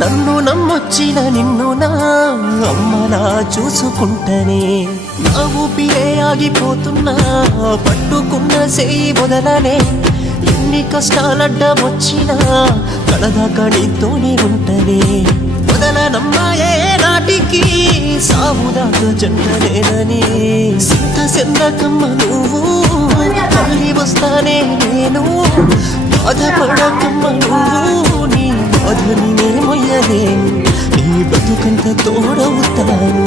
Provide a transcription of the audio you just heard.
నన్ను నమ్మొచ్చిన నిన్ను నా అమ్మలా చూసుకుంటనే నా ఊపిరే ఆగిపోతున్నా పట్టుకున్న సేయి వదలనే ఎన్ని కష్టాలడ్డమొచ్చినా కలదాకా నీతోనే ఉంటనే వదలనమ్మాయే నాటికి సావుదాకా జంటనేనని సింత సెందకమ్మ నువ్వు మళ్ళీ వస్తానే నేను బాధపడకమ్మ నువ్వు నీ బాధని నే మొయ్యలేను నీ బతుకంత తోడవుతాను